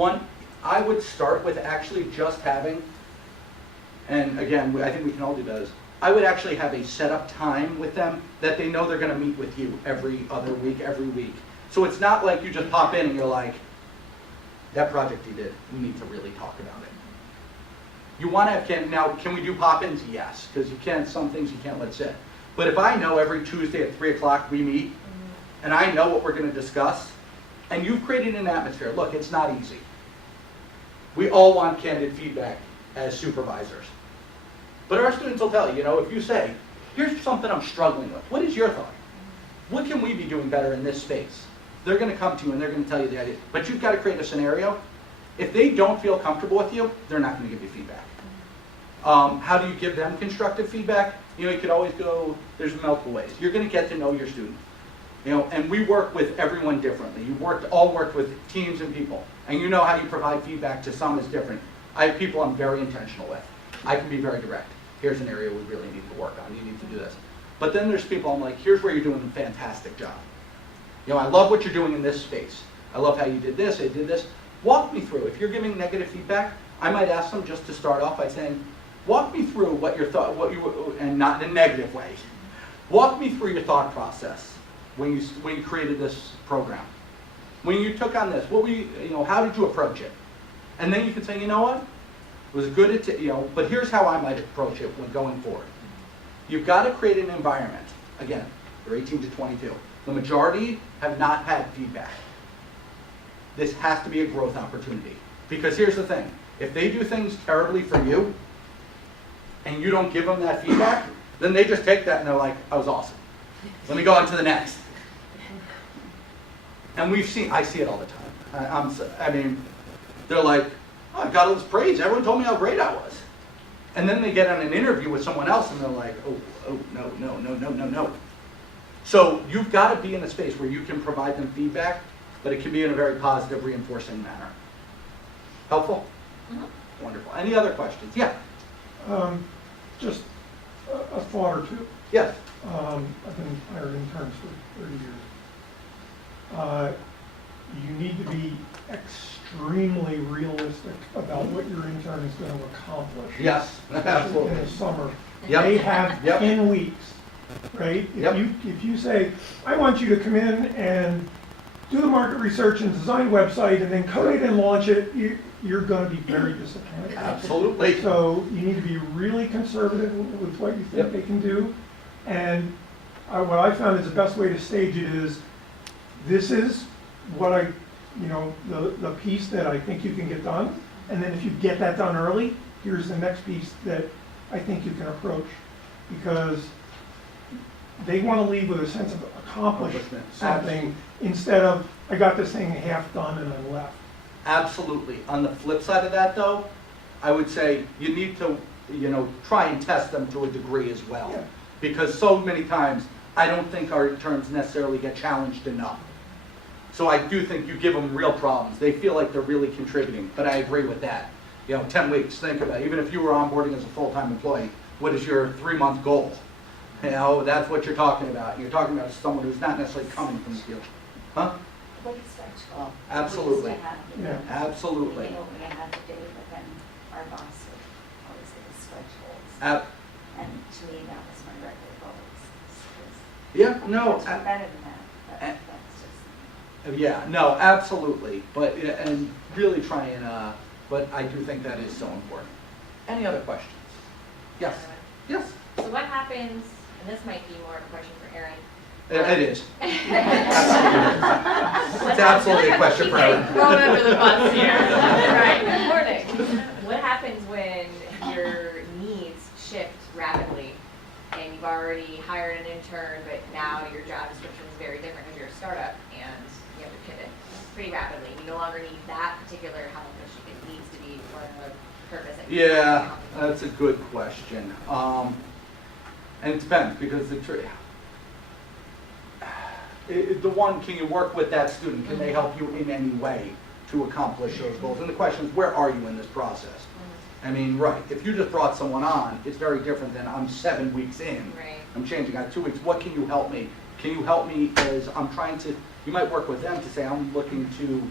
One, I would start with actually just having, and again, I think we can all do this, I would actually have a set up time with them that they know they're going to meet with you every other week, every week. So it's not like you just pop in and you're like, that project you did, we need to really talk about it. You want to have, now can we do pop-ins? Yes, because you can't, some things you can't let sit. But if I know every Tuesday at 3 o'clock we meet, and I know what we're going to discuss, and you've created an atmosphere, look, it's not easy. We all want candid feedback as supervisors. But our students will tell you, if you say, here's something I'm struggling with, what is your thought? What can we be doing better in this space? They're going to come to you and they're going to tell you the idea. But you've got to create a scenario. If they don't feel comfortable with you, they're not going to give you feedback. How do you give them constructive feedback? You could always go, there's multiple ways. You're going to get to know your student. And we work with everyone differently. You all worked with teams and people. And you know how you provide feedback to some is different. I have people I'm very intentional with. I can be very direct. Here's an area we really need to work on. You need to do this. But then there's people I'm like, here's where you're doing a fantastic job. I love what you're doing in this space. I love how you did this, I did this. Walk me through. If you're giving negative feedback, I might ask them just to start off by saying, walk me through what your thought, and not in a negative way. Walk me through your thought process when you created this program. When you took on this, what were you, how did you approach it? And then you can say, you know what? It was good at, but here's how I might approach it when going forward. You've got to create an environment. Again, you're 18 to 22. The majority have not had feedback. This has to be a growth opportunity. Because here's the thing. If they do things terribly for you, and you don't give them that feedback, then they just take that and they're like, I was awesome. Let me go on to the next. And I see it all the time. I mean, they're like, oh, I got all this praise. Everyone told me how great I was. And then they get on an interview with someone else and they're like, oh, no. So you've got to be in a space where you can provide them feedback, but it can be in a very positive, reinforcing manner. Helpful? Mm-hmm. Wonderful. Any other questions? Yeah. Just a thought or two. Yes. I've been hired interns for 30 years. You need to be extremely realistic about what your intern is going to accomplish. Yes, absolutely. In the summer. Yep. They have 10 weeks, right? If you say, I want you to come in and do the market research and design a website and then code it and launch it, you're going to be very disappointed. Absolutely. So you need to be really conservative with what you think they can do. And what I found is the best way to stage it is, this is what the piece that I think you can get done. And then if you get that done early, here's the next piece that I think you can approach. Because they want to leave with a sense of accomplishment, something, instead of, I got this thing half done and I left. Absolutely. On the flip side of that, though, I would say you need to, try and test them to a degree as well. Yeah. Because so many times, I don't think our interns necessarily get challenged enough. So I do think you give them real problems. They feel like they're really contributing, but I agree with that. 10 weeks, think about it. Even if you were onboarding as a full-time employee, what is your 3-month goal? That's what you're talking about. You're talking about someone who's not necessarily coming from the field. Huh? What is stretch goal? Absolutely. Yeah. Absolutely. We have to do, but then our boss would always say the stretch goals. And to me, that was my regular goals. Yeah, no. It's better than that, but that's just. Yeah, no, absolutely. But, and really try and, but I do think that is so important. Any other questions? Yes. Yes. So what happens, and this might be more of a question for Erin. It is. It's absolutely a question for Erin. Thrown under the bus here. Right, good morning. What happens when your needs shift rapidly and you've already hired an intern, but now your job description is very different because you're a startup and you have to pivot pretty rapidly. You no longer need that particular help. It needs to be for the purpose that you Yeah, that's a good question. And it depends, because the one, can you work with that student? Can they help you in any way to accomplish those goals? And the question is, where are you in this process? I mean, right, if you just brought someone on, it's very different than I'm 7 weeks in. Right. I'm changing, I have 2 weeks, what can you help me? Can you help me as I'm trying to, you might work with them to say, I'm looking to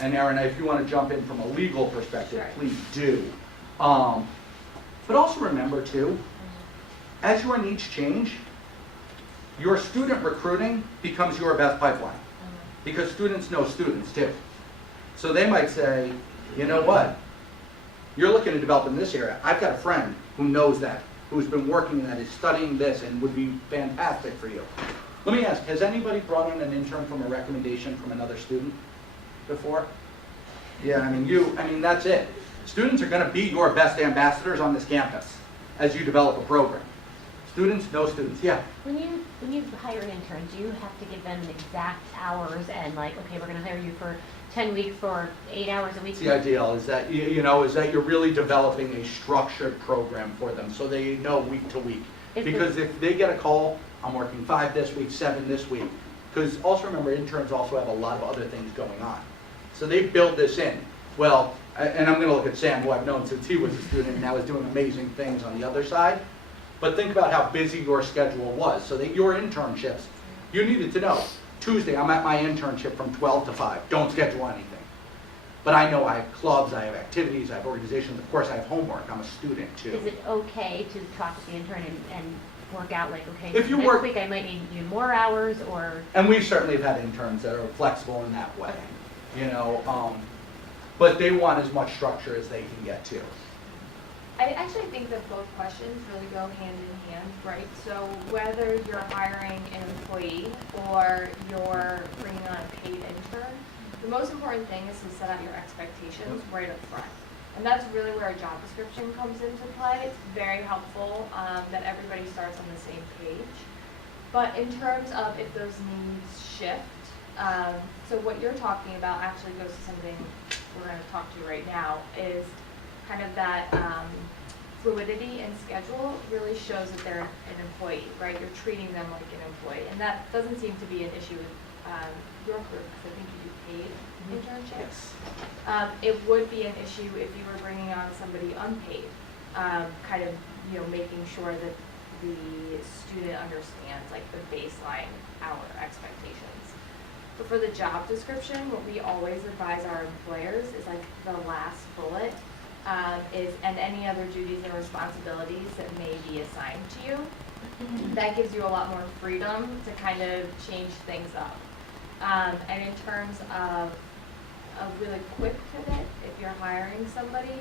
And Aaron, if you want to jump in from a legal perspective, Sure. please do. But also remember too, as your needs change, your student recruiting becomes your best pipeline. Because students know students too. So they might say, you know what? You're looking to develop in this area. I've got a friend who knows that, who's been working in that, is studying this, and would be fantastic for you. Let me ask, has anybody brought in an intern from a recommendation from another student before? Yeah, I mean, that's it. Students are gonna be your best ambassadors on this campus as you develop a program. Students know students, yeah. When you hire an intern, do you have to give them exact hours and like, okay, we're gonna hire you for 10 weeks for 8 hours a week? The ideal is that, is that you're really developing a structured program for them so they know week to week. Because if they get a call, I'm working 5 this week, 7 this week. Because also remember, interns also have a lot of other things going on. So they build this in. Well, and I'm gonna look at Sam, who I've known since he was a student and now is doing amazing things on the other side. But think about how busy your schedule was, so that your internships, you needed to know, Tuesday, I'm at my internship from 12 to 5, don't schedule anything. But I know I have clubs, I have activities, I have organizations, of course I have homework, I'm a student too. Is it okay to talk to the intern and work out like, okay, If you next work- week I might need you more hours or? And we certainly have had interns that are flexible in that way, but they want as much structure as they can get too. I actually think that both questions really go hand in hand, right? So whether you're hiring an employee or you're bringing on a paid intern, the most important thing is to set out your expectations right up front. And that's really where a job description comes into play. It's very helpful that everybody starts on the same page. But in terms of if those needs shift, so what you're talking about actually goes to something we're going to talk to right now, is kind of that fluidity in schedule really shows that they're an employee, right? You're treating them like an employee. And that doesn't seem to be an issue with your group, because I think you do paid internships. It would be an issue if you were bringing on somebody unpaid, kind of, making sure that the student understands like the baseline hour expectations. But for the job description, what we always advise our employers is like the last bullet and any other duties and responsibilities that may be assigned to you. That gives you a lot more freedom to kind of change things up. And in terms of a really quick pivot, if you're hiring somebody,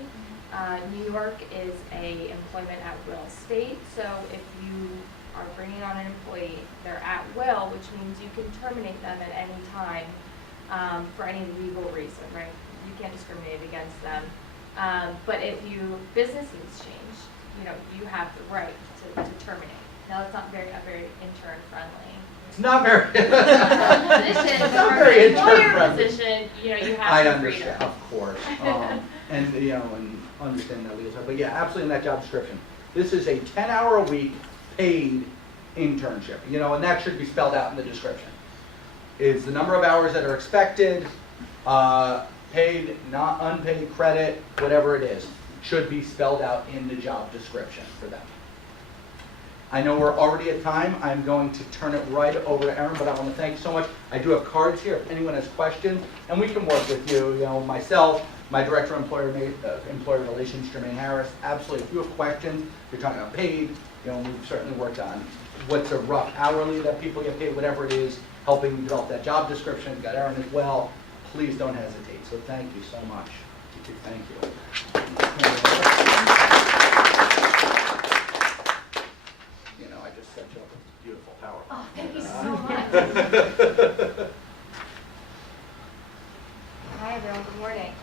New York is a employment at will state. So if you are bringing on an employee, they're at will, which means you can terminate them at any time for any legal reason, right? You can't discriminate against them. But if business needs change, you have the right to terminate. Now, it's not very intern friendly. It's not very. Position, It's not or very employer intern-friendly. position, you have I the understand, freedom. of course, and and understand that legal stuff. But yeah, absolutely in that job description, this is a 10-hour-a-week paid internship. And that should be spelled out in the description. It's the number of hours that are expected, paid, not unpaid, credit, whatever it is, should be spelled out in the job description for them. I know we're already at time. I'm going to turn it right over to Aaron, but I want to thank you so much. I do have cards here if anyone has questions, and we can work with you. Myself, my Director of Employer Relations, Jermaine Harris. Absolutely. If you have questions, you're talking about paid, we've certainly worked on what's a rough hourly that people get paid, whatever it is, helping develop that job description. We've got Aaron as well. Please don't hesitate. So thank you so much. Thank you. I just set you up a beautiful PowerPoint. Oh, thank you so much. Hi, everyone. Good morning.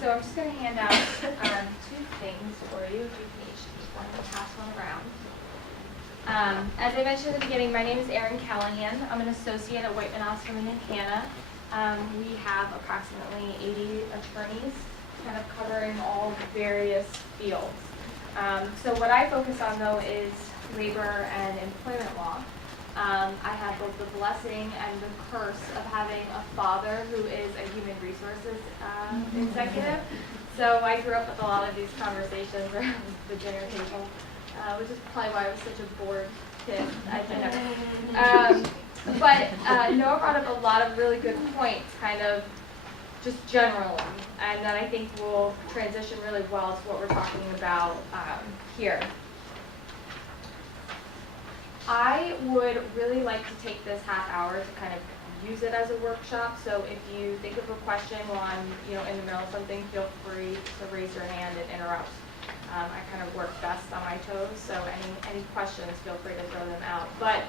So I'm just going to hand out 2 things for you. If you can each take one and pass one around. As I mentioned at the beginning, my name is Erin Callahan. I'm an associate at Whiteman Osterman and Hanna. We have approximately 80 attorneys kind of covering all various fields. So what I focus on, though, is labor and employment law. I have both the blessing and the curse of having a father who is a human resources executive. So I grew up with a lot of these conversations around the dinner table, which is probably why I was such a bored kid at dinner. But Noah brought up a lot of really good points, kind of just generally, and then I think we'll transition really well to what we're talking about here. I would really like to take this half hour to kind of use it as a workshop. So if you think of a question while I'm, in the middle of something, feel free to raise your hand and interrupt. I kind of work best on my toes, so any questions, feel free to throw them out. But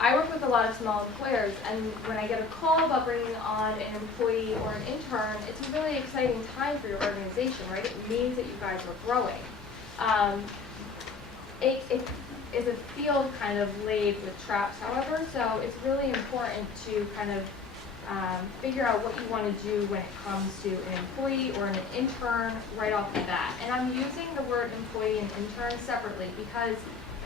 I work with a lot of small employers, and when I get a call about bringing on an employee or an intern, it's a really exciting time for your organization, right? It means that you guys are growing. It is a field kind of laid with traps, however, so it's really important to kind of figure out what you want to do when it comes to an employee or an intern right off the bat. And I'm using the word employee and intern separately because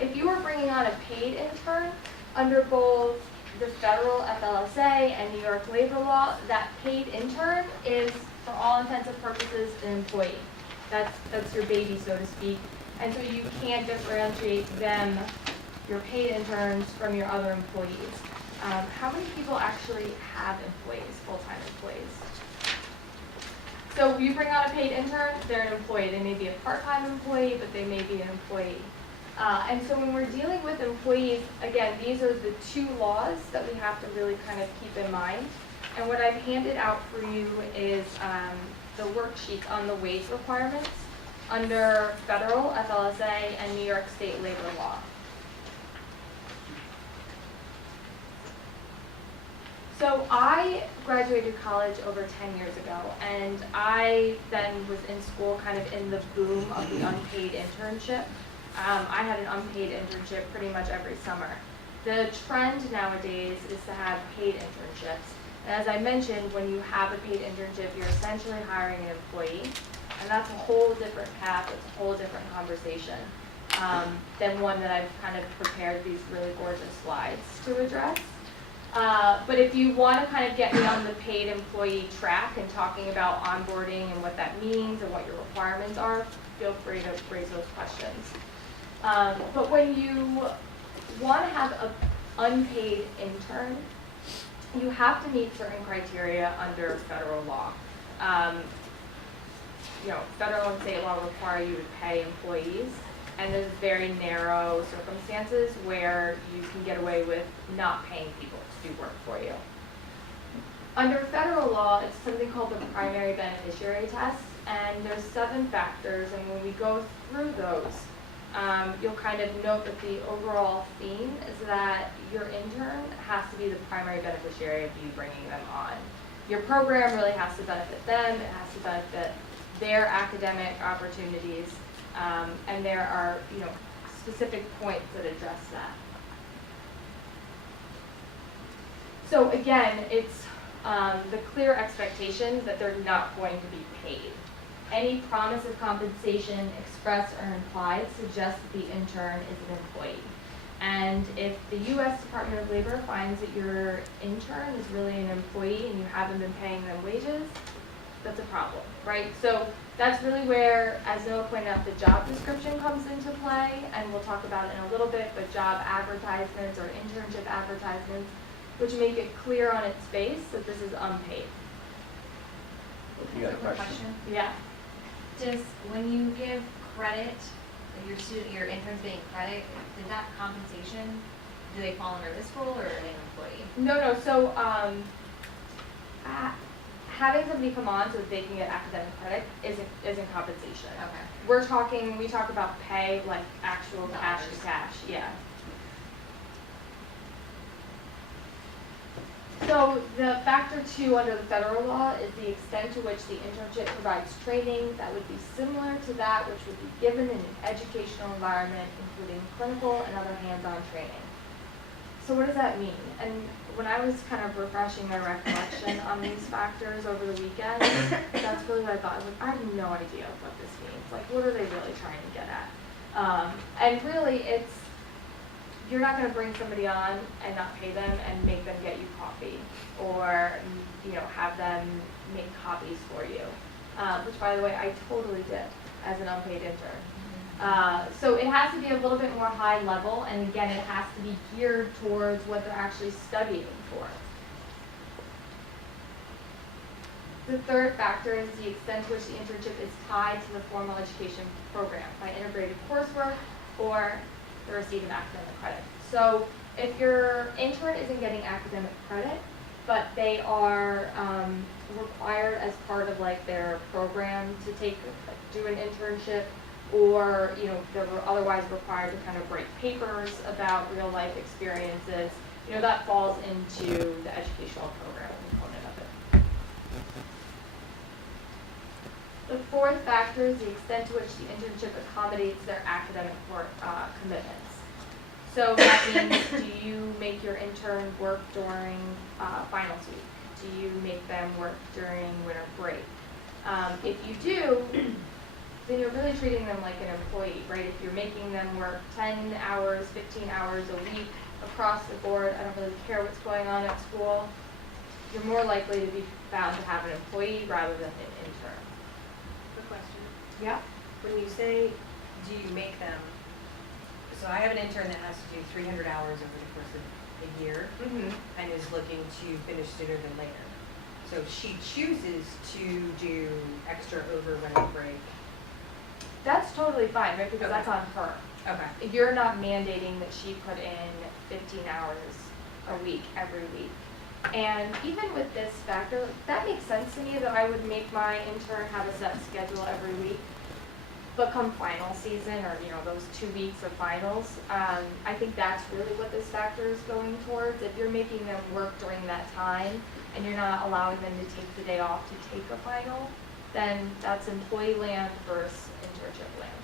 if you are bringing on a paid intern under both the federal FLSA and New York labor law, that paid intern is, for all intents and purposes, an employee. That's your baby, so to speak. And so you can't differentiate them, your paid interns, from your other employees. How many people actually have employees, full-time employees? So you bring on a paid intern, they're an employee. They may be a part-time employee, but they may be an employee. And so when we're dealing with employees, again, these are the two laws that we have to really kind of keep in mind. And what I've handed out for you is the worksheets on the wage requirements under federal, FLSA, and New York State labor law. So I graduated college over 10 years ago, and I then was in school kind of in the boom of the unpaid internship. I had an unpaid internship pretty much every summer. The trend nowadays is to have paid internships. And as I mentioned, when you have a paid internship, you're essentially hiring an employee. And that's a whole different path, it's a whole different conversation than one that I've kind of prepared these really gorgeous slides to address. But if you want to kind of get me on the paid employee track and talking about onboarding and what that means and what your requirements are, feel free to raise those questions. But when you want to have an unpaid intern, you have to meet certain criteria under federal law. Federal and state law require you to pay employees, and there's very narrow circumstances where you can get away with not paying people to do work for you. Under federal law, it's something called the primary beneficiary test, and there's 7 factors, and when we go through those, you'll kind of note that the overall theme is that your intern has to be the primary beneficiary of you bringing them on. Your program really has to benefit them, it has to benefit their academic opportunities, and there are specific points that address that. So again, it's the clear expectation that they're not going to be paid. Any promise of compensation, expressed or implied, suggests that the intern is an employee. And if the U.S. Department of Labor finds that your intern is really an employee and you haven't been paying them wages, that's a problem, right? So that's really where, as Noah pointed out, the job description comes into play, and we'll talk about it in a little bit, but job advertisements or internship advertisements, which make it clear on its face that this is unpaid. You got a question? Yeah. Does, when you give credit, your interns getting credit, does that compensation, do they fall under this rule or are they an employee? No. So having somebody come on so that they can get academic credit isn't compensation. Okay. We talk about pay like actual cash to cash, yeah. So the factor 2 under the federal law is the extent to which the internship provides training that would be similar to that which would be given in an educational environment, including clinical and other hands-on training. So what does that mean? And when I was kind of refreshing my recollection on these factors over the weekend, that's really what I thought. I was like, I have no idea what this means. Like, what are they really trying to get at? And really, you're not going to bring somebody on and not pay them and make them get you coffee or have them make copies for you, which, by the way, I totally did as an unpaid intern. So it has to be a little bit more high level, and again, it has to be geared towards what they're actually studying for. The third factor is the extent to which the internship is tied to the formal education program by integrated coursework or the receipt of academic credit. So if your intern isn't getting academic credit, but they are required as part of like their program to do an internship, or they're otherwise required to kind of write papers about real life experiences, that falls into the educational program component of it. The fourth factor is the extent to which the internship accommodates their academic work commitments. So that means, do you make your intern work during finals week? Do you make them work during winter break? If you do, then you're really treating them like an employee, right? If you're making them work 10 hours, 15 hours a week across the board, I don't really care what's going on at school, you're more likely to be found to have an employee rather than an intern. Quick question. Yeah. When you say, do you make them, so I have an intern that has to do 300 hours over the course of a year Mm-hmm. and is looking to finish sooner than later. So if she chooses to do extra over winter break. That's totally fine, right? Because Okay. that's on her. Okay. You're not mandating that she put in 15 hours a week every week. And even with this factor, that makes sense to me that I would make my intern have a set schedule every week. But come final season, or those 2 weeks of finals, I think that's really what this factor is going towards. If you're making them work during that time and you're not allowing them to take the day off to take a final, then that's employee land versus internship land.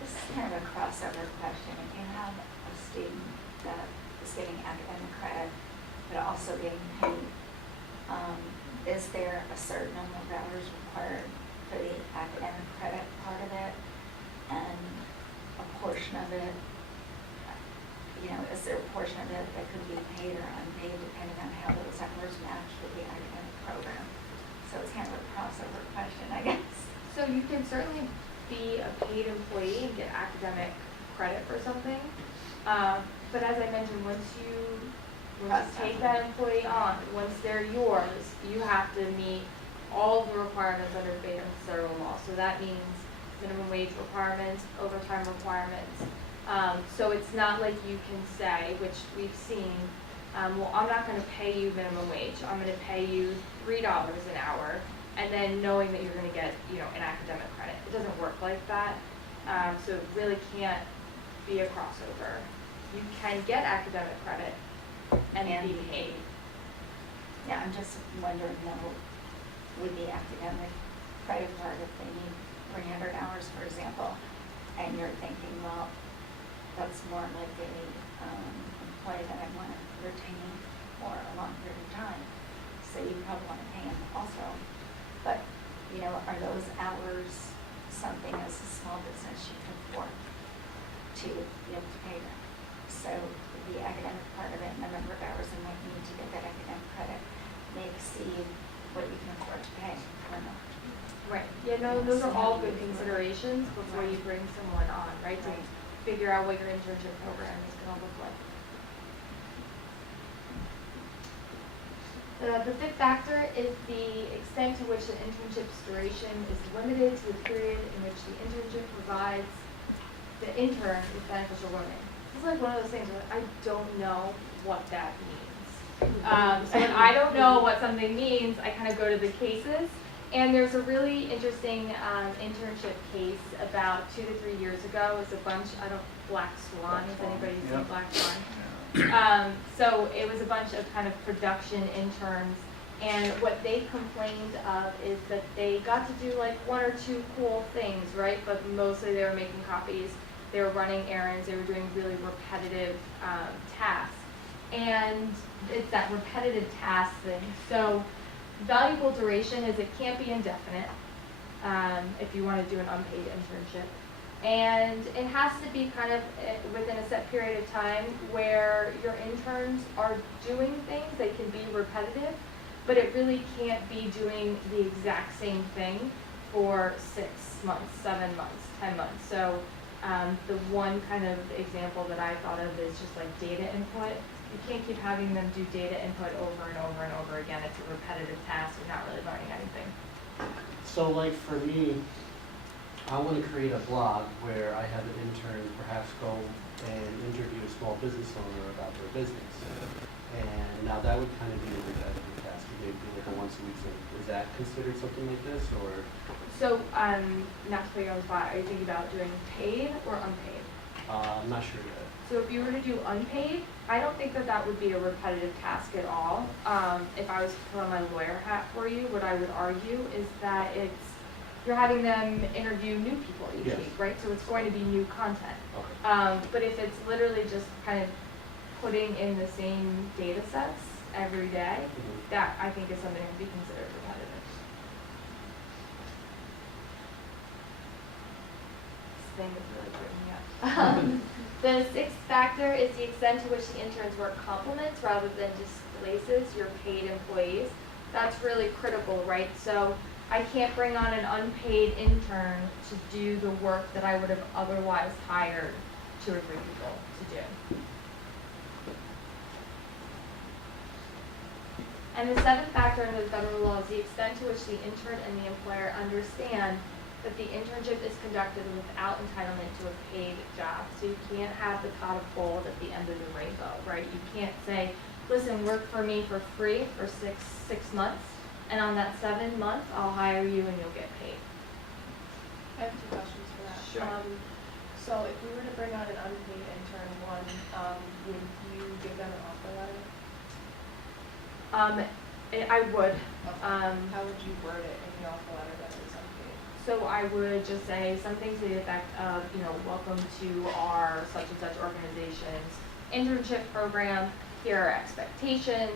This is kind of a crossover question. If you have a student that is getting academic credit, but also getting paid, is there a certain number of hours required for the academic credit part of it? And a portion of it, is there a portion of it that could be paid or unpaid depending on how those hours match with the academic program? So it's kind of a crossover question, I guess. So you can certainly be a paid employee and get academic credit for something. But as I mentioned, once you take that employee on, once they're yours, you have to meet all of the requirements under state and federal law. So that means minimum wage requirements, overtime requirements. So it's not like you can say, which we've seen, well, I'm not going to pay you minimum wage. I'm going to pay you $3 an hour, and then knowing that you're going to get, an academic credit. It doesn't work like that. So it really can't be a crossover. You can get academic credit and be paid. Yeah, I'm just wondering though, with the academic credit part, if they need 300 hours, for example, and you're thinking, well, that's more like a employee that I want to retain for a long period of time. So you probably want to pay them also. But, are those hours something as a small business you can afford to be able to pay them? So the academic part of it and the number of hours you might need to get that academic credit may exceed what you can afford to pay or not. Right. Yeah, no, those are all good considerations before you bring someone on, right? To figure out what your internship program is going to look like. The fifth factor is the extent to which the internship's duration is limited to the period in which the internship provides the intern with beneficial learning. This is like one of those things where I don't know what that means. So when I don't know what something means, I kind of go to the cases. And there's a really interesting internship case about 2 to 3 years ago. It was a bunch, Black Swan, has anybody seen Black Swan? So it was a bunch of kind of production interns, and what they complained of is that they got to do like 1 or 2 cool things, right? But mostly they were making copies, they were running errands, they were doing really repetitive tasks. And it's that repetitive task thing. So valuable duration is it can't be indefinite if you want to do an unpaid internship. And it has to be kind of within a set period of time where your interns are doing things. They can be repetitive, but it really can't be doing the exact same thing for 6 months, 7 months, 10 months. So the one kind of example that I thought of is just like data input. You can't keep having them do data input over and over and over again. It's a repetitive task. You're not really learning anything. So like for me, I want to create a blog where I have an intern perhaps go and interview a small business owner about their business. And now that would kind of be a repetitive task. Maybe do like a once a week thing. Is that considered something like this, or? So, not to put you on the spot, are you thinking about doing paid or unpaid? I'm not sure yet. So if you were to do unpaid, I don't think that that would be a repetitive task at all. If I was to put on my lawyer hat for you, what I would argue is that you're having them interview new people each Yes. week, right? So it's going to be new content. Okay. But if it's literally just kind of putting in the same data sets every day, Mhm. that I think is something that would be considered repetitive. This thing is really tripping me up. The sixth factor is the extent to which the intern's work complements rather than displaces your paid employees. That's really critical, right? So I can't bring on an unpaid intern to do the work that I would have otherwise hired 2 or 3 people to do. And the seventh factor under the federal law is the extent to which the intern and the employer understand that the internship is conducted without entitlement to a paid job. So you can't have the pot of gold at the end of the rainbow, right? You can't say, listen, work for me for free for six months, and on that 7th month, I'll hire you and you'll get paid. I have 2 questions for that. Sure. So if we were to bring on an unpaid intern, one, would you give them an offer letter? I would. How would you word it in the offer letter that it was unpaid? So I would just say something to the effect of, welcome to our such and such organization's internship program. Here are expectations.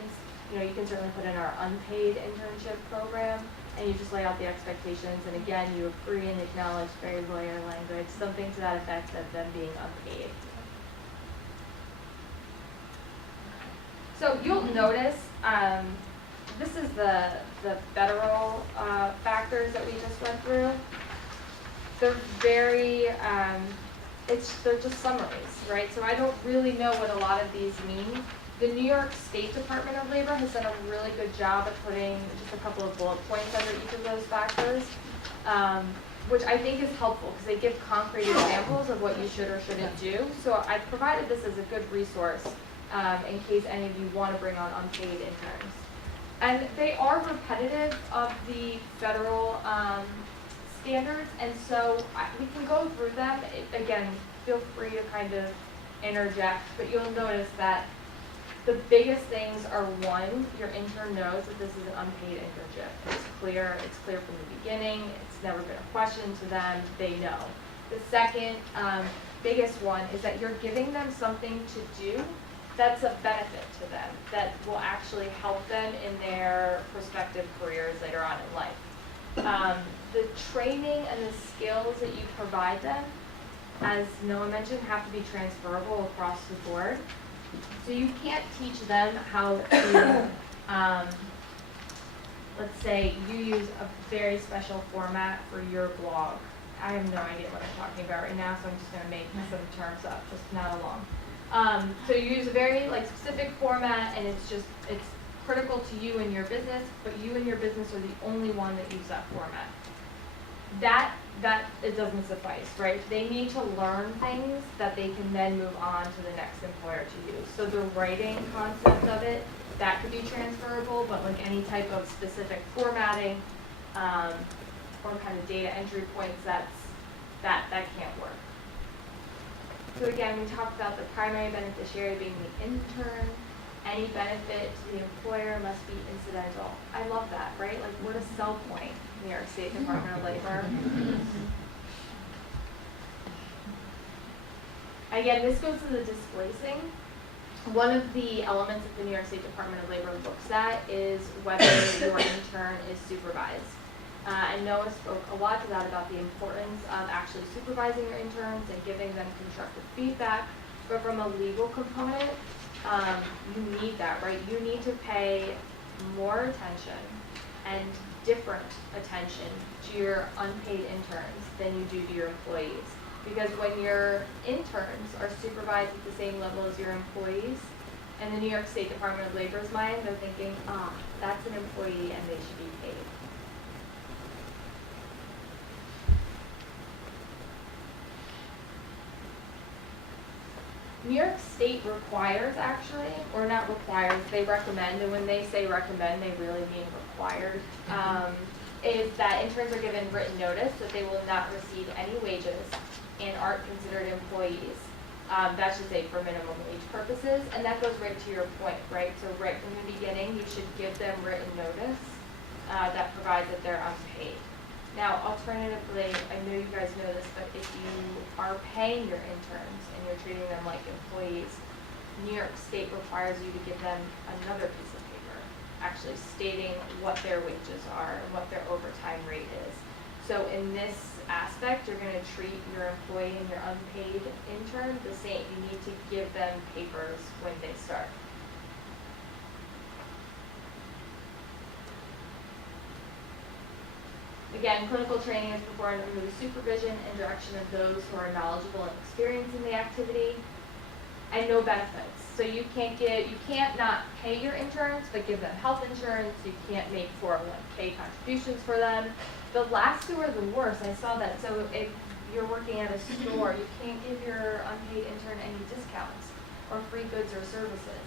You can certainly put in our unpaid internship program, and you just lay out the expectations. And again, you agree and acknowledge very lawyer language, something to that effect of them being unpaid. So you'll notice, this is the federal factors that we just went through. They're very, they're just summaries, right? So I don't really know what a lot of these mean. The New York State Department of Labor has done a really good job at putting just a couple of bullet points under each of those factors, which I think is helpful because they give concrete examples of what you should or shouldn't do. So I provided this as a good resource in case any of you want to bring on unpaid interns. And they are repetitive of the federal standards, and so we can go through them. Again, feel free to kind of interject, but you'll notice that the biggest things are, one, your intern knows that this is an unpaid internship. It's clear from the beginning, it's never been a question to them, they know. The second biggest one is that you're giving them something to do that's a benefit to them, that will actually help them in their prospective careers later on in life. The training and the skills that you provide them, as Noah mentioned, have to be transferable across the board. So you can't teach them how to, let's say you use a very special format for your blog. I have no idea what I'm talking about right now, so I'm just going to make some terms up, just not along. So you use a very specific format, and it's critical to you and your business, but you and your business are the only one that use that format. That it doesn't suffice, right? They need to learn things that they can then move on to the next employer to use. So the writing concept of it, that could be transferable, but any type of specific formatting or kind of data entry points, that can't work. So again, we talked about the primary beneficiary being the intern. Any benefit to the employer must be incidental. I love that, right? What a sell point, New York State Department of Labor. Again, this goes to the displacing. One of the elements that the New York State Department of Labor looks at is whether your intern is supervised. And Noah spoke a lot to that about the importance of actually supervising your interns and giving them constructive feedback. But from a legal component, you need that, right? You need to pay more attention and different attention to your unpaid interns than you do to your employees. Because when your interns are supervised at the same level as your employees, in the New York State Department of Labor's mind, they're thinking, that's an employee and they should be paid. New York State requires, actually, or not requires, they recommend, and when they say recommend, they really mean required, is that interns are given written notice that they will not receive any wages and aren't considered employees. That should say for minimum wage purposes, and that goes right to your point, right? So right from the beginning, you should give them written notice that provides that they're unpaid. Now, alternatively, I know you guys know this, but if you are paying your interns and you're treating them like employees, New York State requires you to give them another piece of paper, actually stating what their wages are and what their overtime rate is. So in this aspect, you're going to treat your employee and your unpaid intern the same. You need to give them papers when they start. Again, clinical training is performed under the supervision and direction of those who are knowledgeable and experienced in the activity, and no benefits. So you can't not pay your interns, but give them health insurance. You can't make 401k contributions for them. The last two are the worst. I saw that. So if you're working at a store, you can't give your unpaid intern any discounts or free goods or services,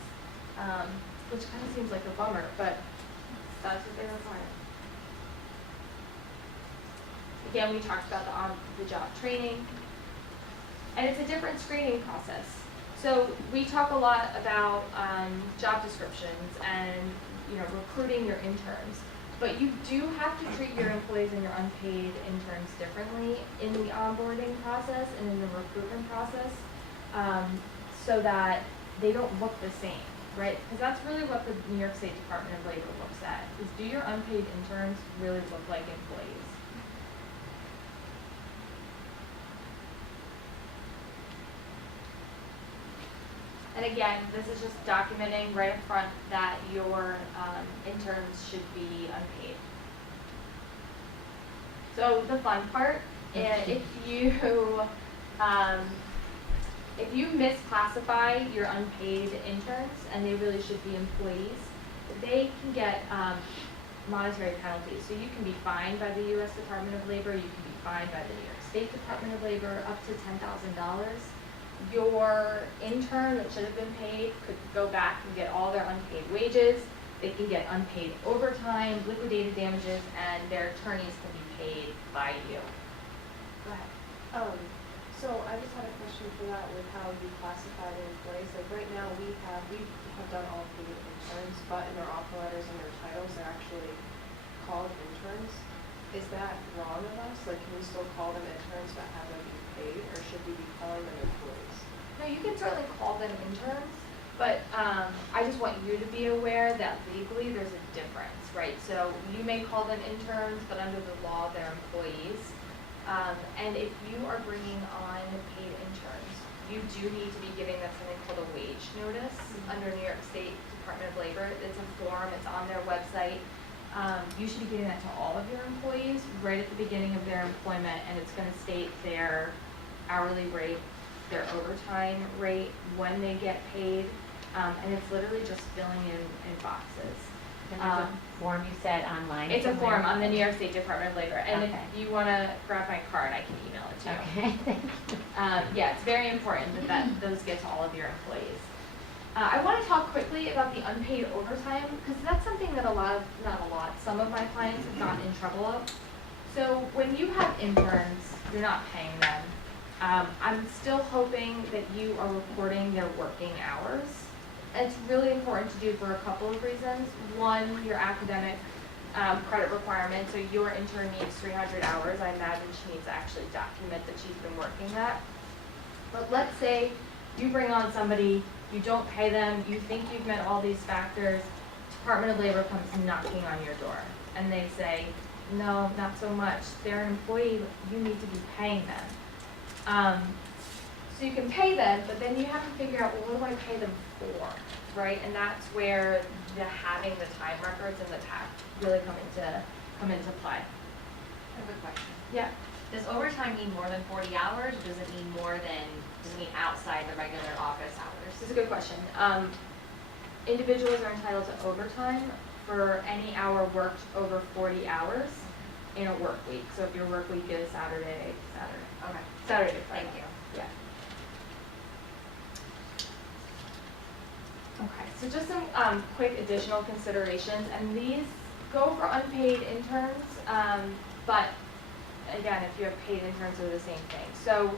which kind of seems like a bummer, but that's what they require. Again, we talked about the on-the-job training, and it's a different screening process. So we talk a lot about job descriptions and recruiting your interns, but you do have to treat your employees and your unpaid interns differently in the onboarding process and in the recruitment process, so that they don't look the same, right? Because that's really what the New York State Department of Labor looks at: is do your unpaid interns really look like employees? And again, this is just documenting right up front that your interns should be unpaid. So the fun part, if you misclassify your unpaid interns and they really should be employees, they can get monetary penalties. So you can be fined by the U.S. Department of Labor, you can be fined by the New York State Department of Labor up to $10,000. Your intern that should have been paid could go back and get all their unpaid wages. They can get unpaid overtime, liquidated damages, and their attorneys can be paid by you. Go ahead. So I just had a question for that with how you classify the employees. Like right now we have done all paid interns, but in their offer letters and their titles, they're actually called interns. Is that wrong of us? Like, can we still call them interns but have them be paid, or should we be calling them employees? No, you can certainly call them interns, but I just want you to be aware that legally there's a difference, right? So you may call them interns, but under the law they're employees. And if you are bringing on paid interns, you do need to be giving them something called a wage notice under New York State Department of Labor. It's a form, it's on their website. You should be giving that to all of your employees right at the beginning of their employment, and it's going to state their hourly rate, their overtime rate, when they get paid, and it's literally just filling in boxes. And there's a form you said online. It's a somewhere? form on the New York State Department of Labor, and Okay. if you want to grab my card, I can email it to you. Okay, thank you. Yeah, it's very important that those get to all of your employees. I want to talk quickly about the unpaid overtime, because that's something that some of my clients have gotten in trouble of. So when you have interns, you're not paying them. I'm still hoping that you are reporting their working hours. And it's really important to do for a couple of reasons. One, your academic credit requirement. So your intern needs 300 hours. I imagine she needs to actually document that she's been working that. But let's say you bring on somebody, you don't pay them, you think you've met all these factors, Department of Labor comes knocking on your door and they say, no, not so much. They're an employee, you need to be paying them. So you can pay them, but then you have to figure out, well, what do I pay them for, right? And that's where having the time records and the tax really come into play. I have a question. Yeah. Does overtime mean more than 40 hours, or does it mean outside the regular office hours? This is a good question. individuals are entitled to overtime for any hour worked over 40 hours in a work week. So if your work week is Saturday, Okay, Saturday, to Friday. thank you. Yeah. Okay, so just some quick additional considerations, and these go for unpaid interns, but again, if you have paid interns, they're the same thing. So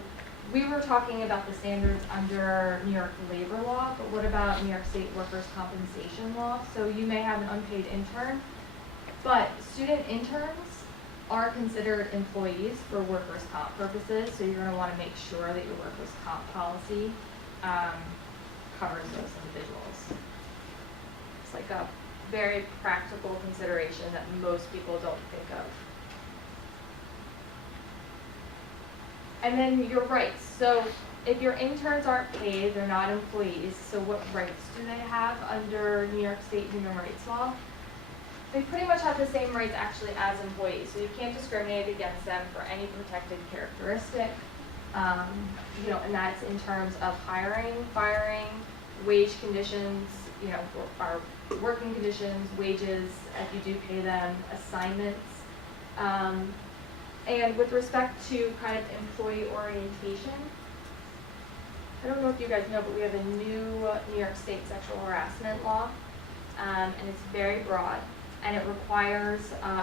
we were talking about the standards under New York labor law, but what about New York State workers' compensation law? So you may have an unpaid intern, but student interns are considered employees for workers' comp purposes, so you're going to want to make sure that your workers' comp policy covers those individuals. It's like a very practical consideration that most people don't think of. And then your rights. So if your interns aren't paid, they're not employees, so what rights do they have under New York State human rights law? They pretty much have the same rights actually as employees, so you can't discriminate against them for any protected characteristic. And that's in terms of hiring, firing, wage conditions, our working conditions, wages, if you do pay them, assignments. And with respect to kind of employee orientation, I don't know if you guys know, but we have a new New York State sexual harassment law, and it's very broad, and it requires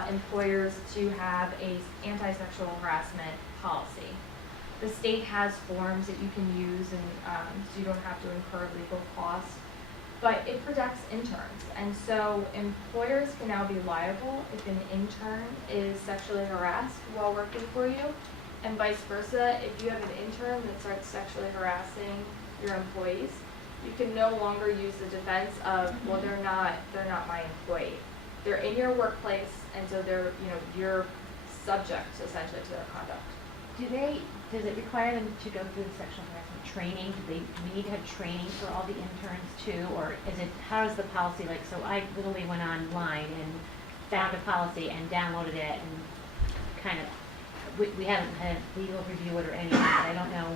employers to have a anti-sexual harassment policy. The state has forms that you can use, and so you don't have to incur legal costs, but it protects interns, and so employers can now be liable if an intern is sexually harassed while working for you, and vice versa. If you have an intern that starts sexually harassing your employees, you can no longer use the defense of, well, they're not my employee. They're in your workplace, and so you're subject essentially to their conduct. Does it require them to go through the sexual harassment training? Do they need to have training for all the interns too? Or how is the policy like? So I literally went online and found a policy and downloaded it, and kind of, we haven't had legal review it or anything, but I don't know,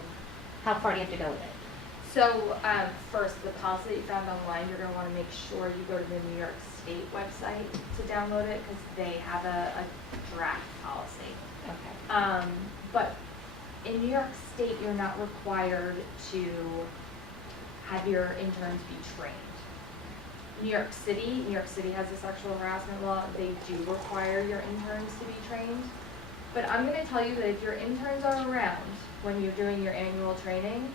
how far do you have to go with it? So first, the policy that you found online, you're going to want to make sure you go to the New York State website to download it, because they have a draft policy. Okay. But in New York State, you're not required to have your interns be trained. New York City has a sexual harassment law. They do require your interns to be trained. But I'm going to tell you that if your interns are around when you're doing your annual training,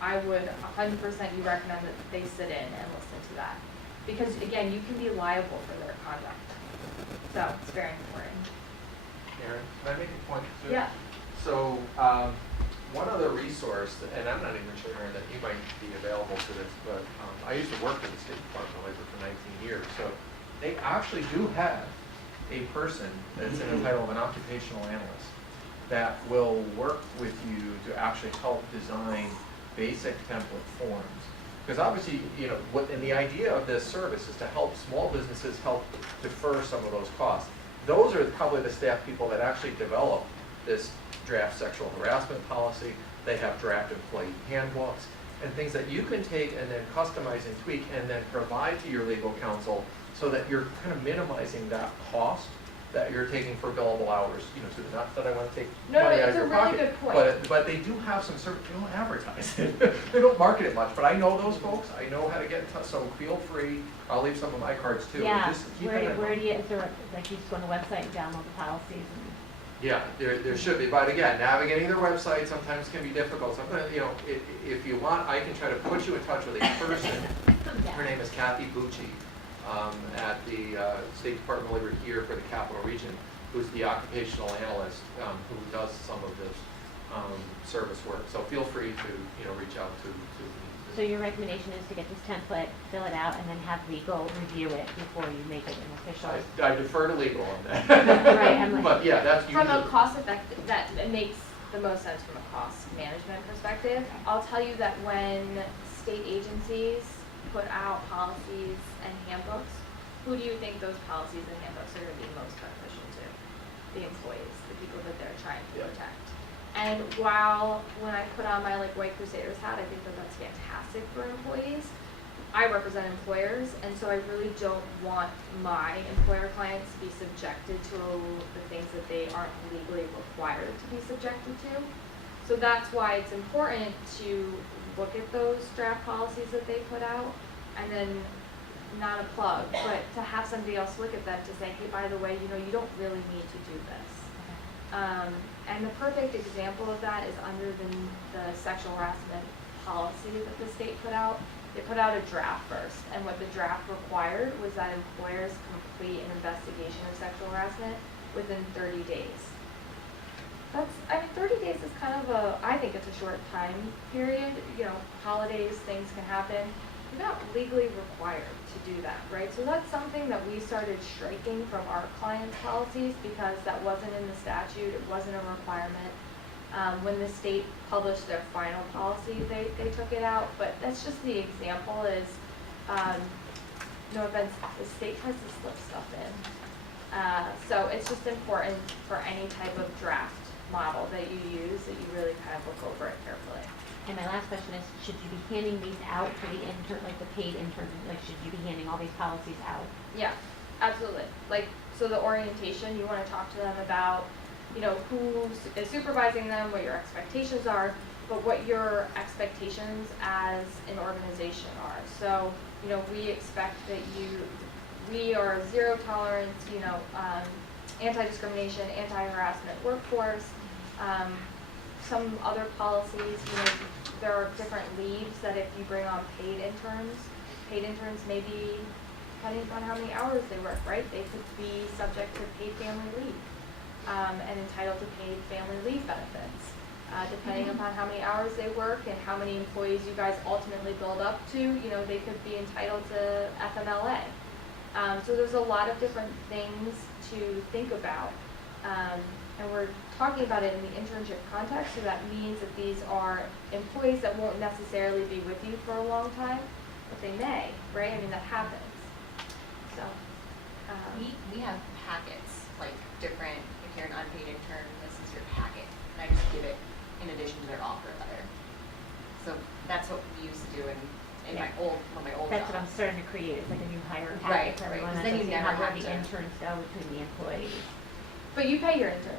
I would 100% recommend that they sit in and listen to that. Because again, you can be liable for their conduct. So it's very important. Aaron, can I make a point too? Yeah. So one other resource, and I'm not even sure, Aaron, that you might be available to this, but I used to work for the State Department of Labor for 19 years. So they actually do have a person that's in the title of an occupational analyst that will work with you to actually help design basic template forms. Because obviously, and the idea of this service is to help small businesses help defer some of those costs. Those are probably the staff people that actually develop this draft sexual harassment policy. They have draft employee handbooks and things that you can take and then customize and tweak and then provide to your legal counsel, so that you're kind of minimizing that cost that you're taking for billable hours. To the not that I want to take money out of your pocket. It's a really good point. But they do have some service. They don't advertise it. They don't market it much. But I know those folks. I know how to get in touch. So feel free. I'll leave some of my cards too. Yeah. Just keep it in Where mind. do you, is there, like, you just go on the website and download the policies and? Yeah, there should be, but again, navigating their website sometimes can be difficult. Sometimes, if you want, I can try to put you in touch with a person. Her name is Kathy Bucci, at the State Department of Labor here for the Capital Region, who's the occupational analyst who does some of this service work. So feel free to reach out to me. So your recommendation is to get this template, fill it out, and then have legal review it before you make it an official? I defer to legal on that. Right, I'm like, But yeah, that's usually. From a cost effective, it makes the most sense from a cost management perspective. I'll tell you that when state agencies put out policies and handbooks, who do you think those policies and handbooks are going to be most beneficial to? The employees, the people that they're trying to protect. And when I put on my White Crusaders hat, I think that that's fantastic for employees. I represent employers, and so I really don't want my employer clients to be subjected to the things that they aren't legally required to be subjected to. So that's why it's important to look at those draft policies that they put out, and then, not a plug, but to have somebody else look at them to say, hey, by the way, you don't really need to do this. And the perfect example of that is under the sexual harassment policy that the state put out. They put out a draft first, and what the draft required was that employers complete an investigation of sexual harassment within 30 days. 30 days is kind of I think it's a short time period. Holidays, things can happen. You're not legally required to do that, right? So that's something that we started striking from our clients' policies because that wasn't in the statute, it wasn't a requirement. When the state published their final policy, they took it out, but that's just the example is, no offense, the state tries to slip stuff in. So it's just important for any type of draft model that you use that you really kind of look over it carefully. And my last question is, should you be handing these out for the intern, like the paid intern, like should you be handing all these policies out? Yeah, absolutely. So the orientation, you want to talk to them about, who is supervising them, what your expectations are, but what your expectations as an organization are. So, we expect that we are zero tolerance, anti-discrimination, anti-harassment workforce. Some other policies, there are different leaves that if you bring on paid interns may be, depending upon how many hours they work, right? They could be subject to paid family leave and entitled to paid family leave benefits. Depending upon how many hours they work and how many employees you guys ultimately build up to, they could be entitled to FMLA. So there's a lot of different things to think about. And we're talking about it in the internship context, so that means that these are employees that won't necessarily be with you for a long time, but they may, right? That happens. So, We have packets, like different, if you're an unpaid intern, this is your packet, and I just give it in addition to their offer letter. So that's what we used to do in my old That's job. what I'm starting to create, it's like a new hire Right, packet for right, everyone, 'cause that's then you what never how have the to- interns go between the employees. but you pay your interns.